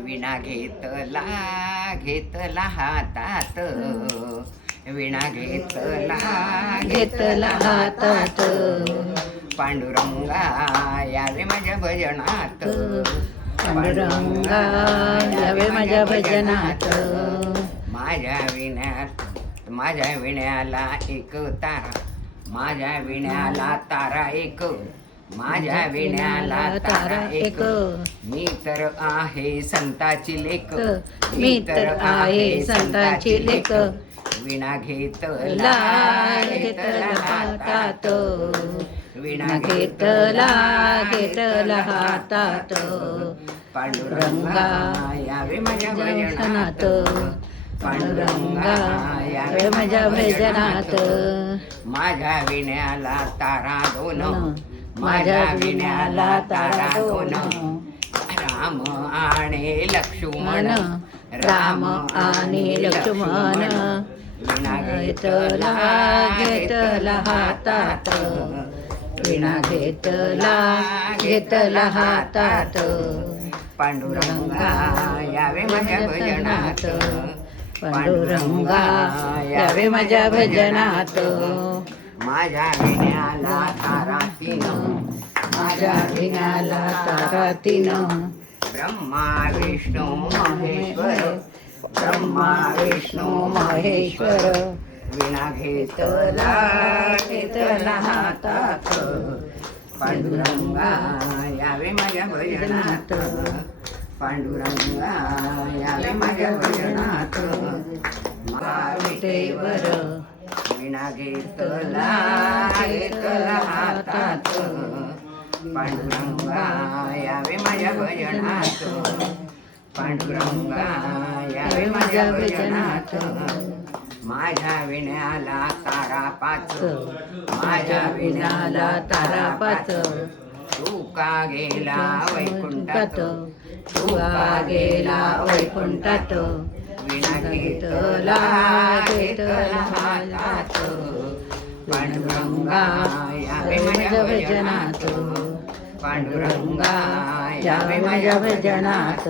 विणा घेतला हातात, विणा घेतला हातात, पांडुरंगा यावे माझ्या भजनात, पांडुरंगा यावे माझ्या भजनात, माझ्या विण्याला एक तारा, माझ्या विण्याला तारा एक, माझ्या विण्याला तारा एक, मी तर आहे संताची लेक, मी तर आहे संताची लेक, विणा घेतला हातात, विणा घेतला हातात, पांडुरंगा यावे माझ्या भजनात, पांडुरंगा यावे माझ्या भजनात, माझ्या विण्याला तारा दोन, माझ्या विण्याला तारा दोन, राम आणि लक्ष्मण, राम आणि लक्ष्मण, विणा घेतला हातात, विणा घेतला हातात, पांडुरंगा यावे माझ्या भजनात, पांडुरंगा यावे माझ्या भजनात, माझ्या विण्याला तारा तीन, माझ्या विण्याला तारा तीन, ब्रह्मा विष्णू महेश्वर, ब्रह्मा विष्णू महेश्वर, विणा घेतला हातात, पांडुरंगा यावे माझ्या भजनात, पांडुरंगा यावे माझ्या भजनात, विटेवर विणा घेतला हातात, पांडुरंगा यावे माझ्या भजनात, पांडुरंगा यावे माझ्या भजनात, माझ्या विण्याला तारा पाच, माझ्या विण्याला तारा पाच, तुका गेला वैकुंठात, तुका गेला वैकुंठात, विणा घेतला हातात, पांडुरंगा यावे माझ्या भजनात, पांडुरंगा यावे माझ्या भजनात,